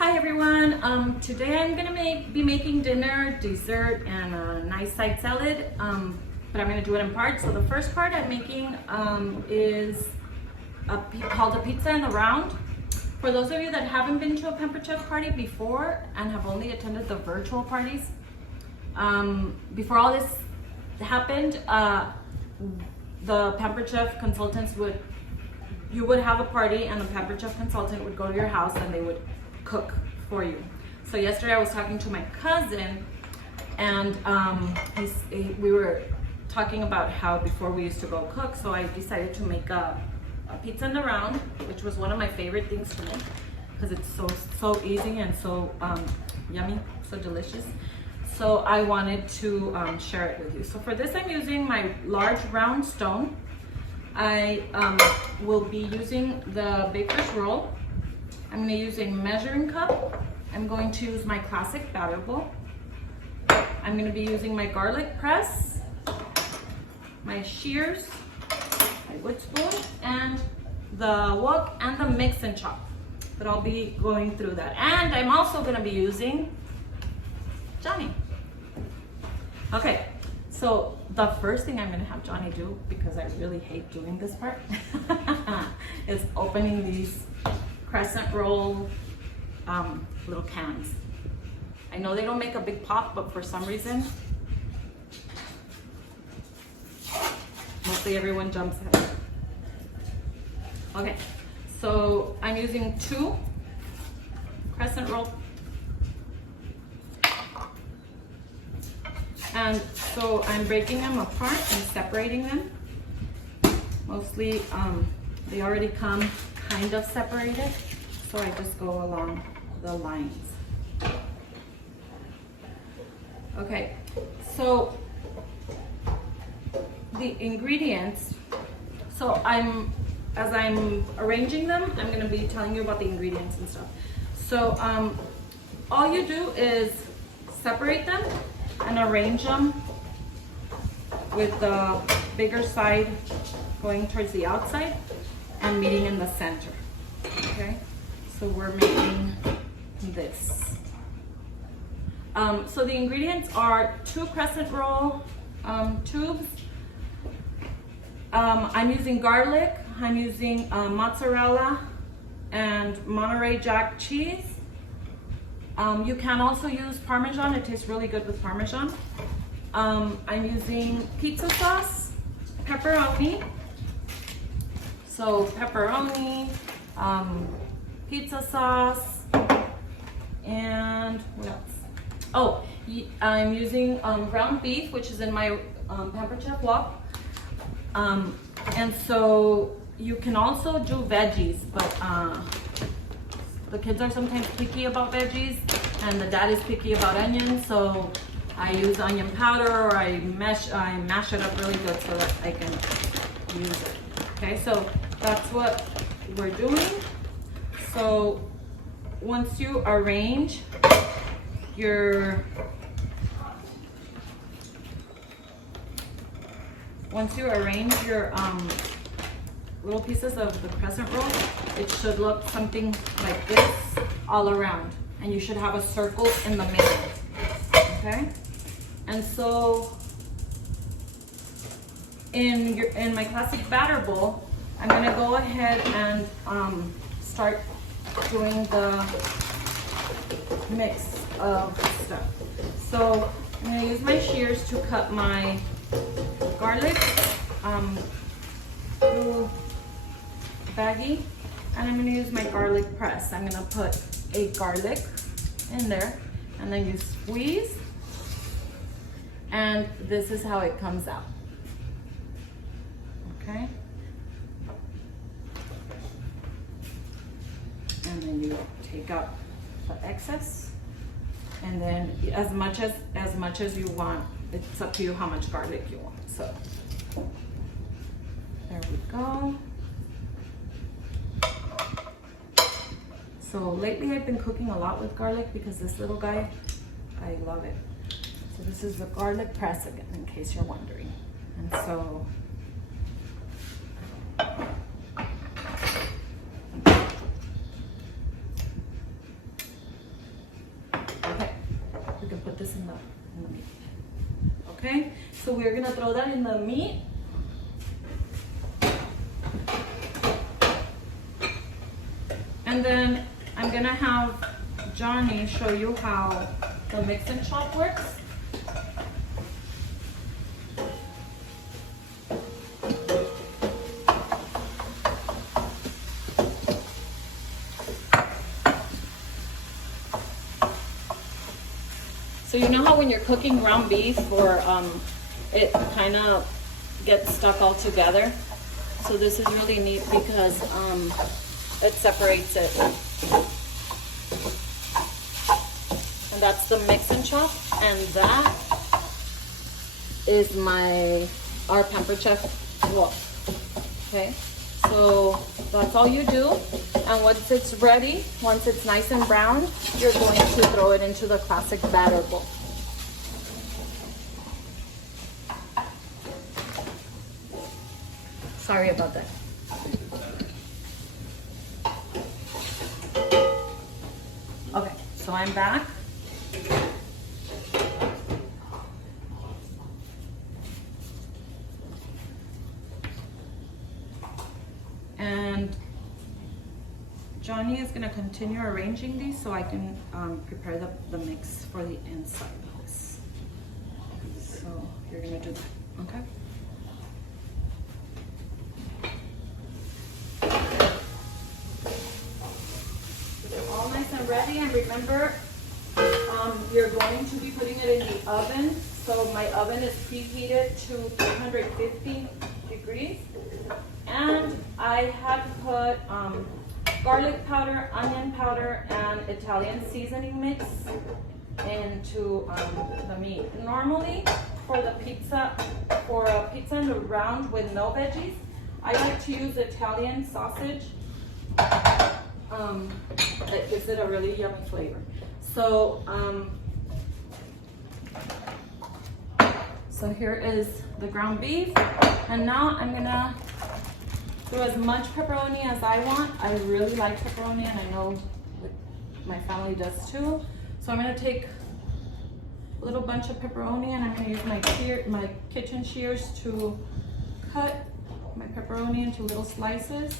Hi everyone. Today I'm gonna be making dinner, dessert, and a nice side salad. But I'm gonna do it in parts. So the first part I'm making is called a pizza in the round. For those of you that haven't been to a Pampered Chef party before and have only attended the virtual parties, before all this happened, the Pampered Chef consultants you would have a party and the Pampered Chef consultant would go to your house and they would cook for you. So yesterday I was talking to my cousin and we were talking about how before we used to go cook, so I decided to make a pizza in the round, which was one of my favorite things to make because it's so easy and so yummy, so delicious. So I wanted to share it with you. So for this I'm using my large round stone. I will be using the baker's roll. I'm going to use a measuring cup. I'm going to use my classic batter bowl. I'm going to be using my garlic press, my shears, my wood spoon, and the wok and the mix and chop. But I'll be going through that. And I'm also going to be using Johnny. Okay, so the first thing I'm going to have Johnny do, because I really hate doing this part, is opening these crescent roll little cans. I know they don't make a big pop, but for some reason, mostly everyone jumps at it. Okay, so I'm using 2 crescent roll. And so I'm breaking them apart and separating them. Mostly, they already come kind of separated, so I just go along the lines. Okay, so the ingredients, as I'm arranging them, I'm going to be telling you about the ingredients and stuff. So all you do is separate them and arrange them with the bigger side going towards the outside and meeting in the center. Okay, so we're making this. So the ingredients are 2 crescent roll tubes. I'm using garlic, I'm using mozzarella and Monterey Jack cheese. You can also use Parmesan, it tastes really good with Parmesan. I'm using pizza sauce, pepperoni. So pepperoni, pizza sauce, and what else? Oh, I'm using ground beef, which is in my Pampered Chef wok. And so you can also do veggies, but the kids are sometimes picky about veggies, and the dad is picky about onions, so I use onion powder, or I mash it up really good so that I can use it. Okay, so that's what we're doing. So once you arrange your little pieces of the crescent roll, it should look something like this all around, and you should have a circle in the middle. Okay, and so in my classic batter bowl, I'm gonna go ahead and start doing the mix of stuff. So I'm gonna use my shears to cut my garlic through baggy, and I'm gonna use my garlic press. I'm gonna put a garlic in there, and then you squeeze, and this is how it comes out. Okay, and then you take out the excess, and then as much as you want. It's up to you how much garlic you want. So there we go. So lately I've been cooking a lot with garlic because this little guy, I love it. So this is the garlic press again, in case you're wondering. And so this in the meat. Okay, so we're gonna throw that in the meat. And then I'm gonna have Johnny show you how the mix and chop works. So you know how when you're cooking ground beef or it kind of gets stuck all together? So this is really neat because it separates it. And that's the mix and chop, and that is our Pampered Chef wok. Okay, so that's all you do. And once it's ready, once it's nice and brown, you're going to throw it into the classic batter bowl. Sorry about that. Okay, so I'm back. And Johnny is going to continue arranging these so I can prepare the mix for the inside of this. So you're going to do that, okay? All nice and ready, and remember, you're going to be putting it in the oven. So my oven is preheated to 350 degrees. And I had put garlic powder, onion powder, and Italian seasoning mix into the meat. Normally, for a pizza in the round with no veggies, I like to use Italian sausage. That gives it a really yummy flavor. So, so here is the ground beef, and now I'm gonna throw as much pepperoni as I want. I really like pepperoni, and I know my family does too. So I'm gonna take a little bunch of pepperoni, and I'm gonna use my kitchen shears to cut my pepperoni into little slices.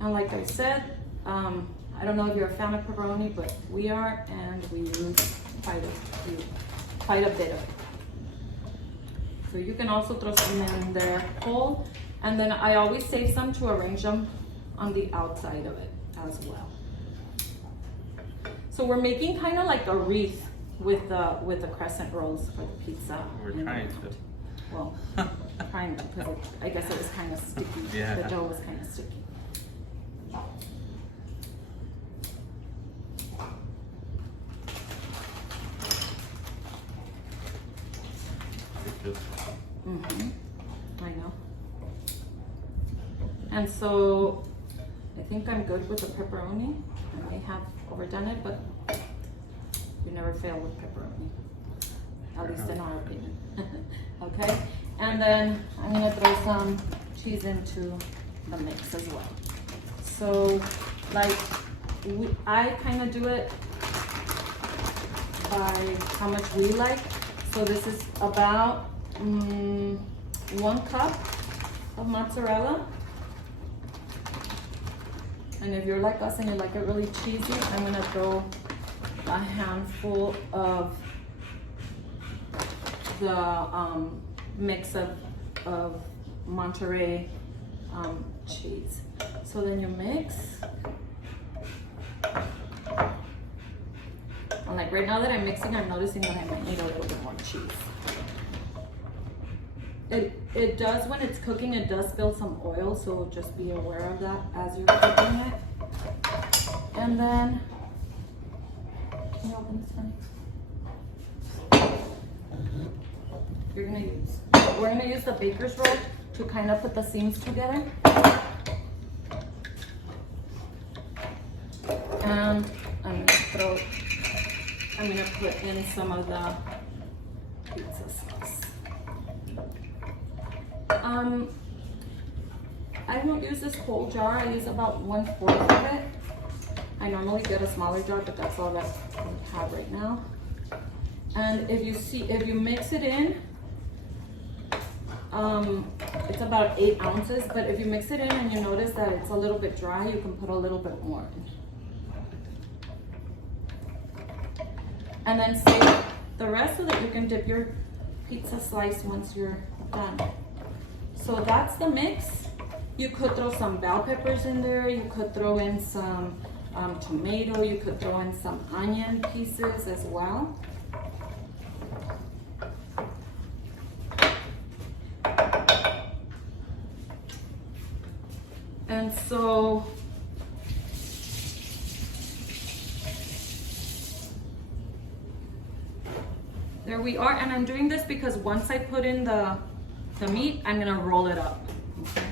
And like I said, I don't know if you're a fan of pepperoni, but we are, and we use quite a bit of it. So you can also throw some in there whole, and then I always save some to arrange them on the outside of it as well. So we're making kind of like a wreath with the crescent rolls for the pizza. We're trying to. Well, trying to, because I guess it was kind of sticky. Yeah. The dough was kind of sticky. I know. And so I think I'm good with the pepperoni. I may have overdone it, but you never fail with pepperoni, at least in our opinion. Okay, and then I'm gonna throw some cheese into the mix as well. So like I kind of do it by how much we like. So this is about 1 cup of mozzarella. And if you're like us and you like it really cheesy, I'm gonna throw a handful of the mix of Monterey cheese. So then you mix. And like right now that I'm mixing, I'm noticing that I might need a little bit more cheese. It does, when it's cooking, it does spill some oil, so just be aware of that as you're cooking it. And then, can you open this one? We're gonna use the baker's roll to kind of put the seams together. And I'm gonna put in some of the pizza sauce. I don't use this whole jar. I use about 1/4 of it. I normally get a smaller jar, but that's all that I have right now. And if you mix it in, it's about 8 ounces, but if you mix it in and you notice that it's a little bit dry, you can put a little bit more in. And then save the rest so that you can dip your pizza slice once you're done. So that's the mix. You could throw some bell peppers in there. You could throw in some tomato. You could throw in some onion pieces as well. And so there we are. And I'm doing this because once I put in the meat, I'm gonna roll it up. Okay.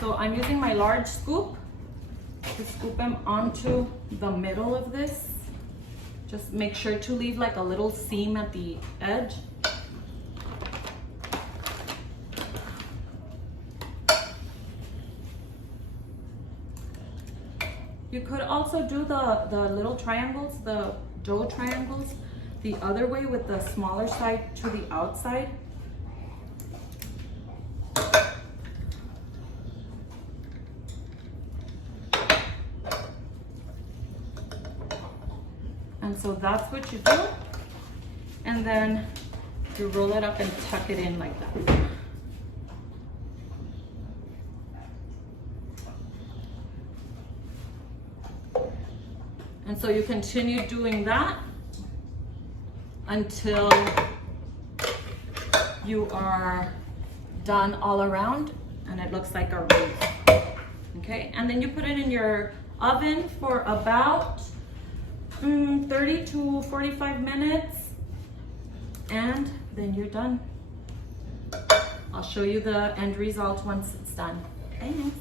So I'm using my large scoop to scoop them onto the middle of this. Just make sure to leave like a little seam at the edge. You could also do the little triangles, the dough triangles, the other way with the smaller side to the outside. And so that's what you do. And then you roll it up and tuck it in like that. And so you continue doing that until you are done all around and it looks like a wreath. Okay, and then you put it in your oven for about 30 to 45 minutes and then you're done. I'll show you the end result once it's done. Thanks.